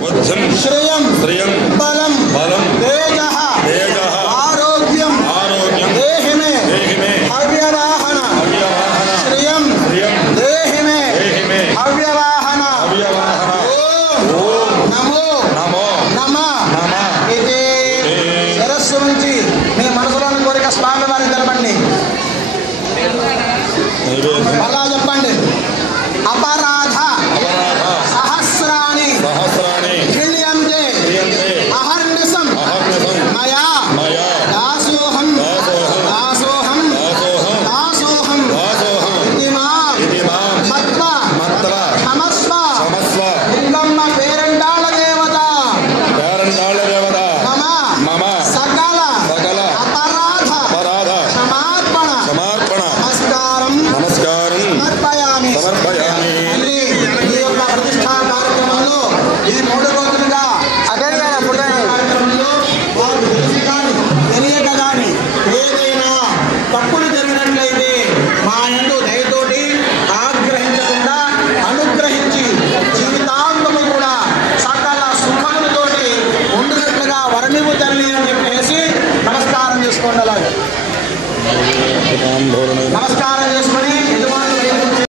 बुद्धिं श्रियं श्रियं बलं बलं तेजः तेजः आरोग्यं आरोग्यं देहि मे हव्यवाहन श्रियं देहि मे हव्यवाहन ओम नमो नमः इति శిరస్సు నుంచి మీ మనసులోని కోరిక స్వామి వారికి తెలపండి. అలా చెప్పండి. అపరాధ సహస్రాణి క్రియన్తే అహర్నిశం మయా దాసోహం దాసోహం దాసోహం ఇతి మాం మత్వ క్షమస్వ లింగమ్మ పేరంటాళ దేవత మమ సకల అపరాధ క్షమార్పణ నమస్కారం సమర్పయామి. ఈ యొక్క ప్రతిష్టా కార్యక్రమంలో ఈ 3 రోజులుగా కార్యక్రమంలో వారు తెలిసి కానీ తెలియక కానీ ఏదైనా తప్పులు జరిగినట్లయితే మా యందు దయతోటి ఆగ్రహించకుండా అనుగ్రహించి జీవితాంతము కూడా సకల సుఖములతోటి ఉండినట్లుగా వర్ణిము తల్లి అని చెప్పేసి నమస్కారం చేసుకోండి. అలాగే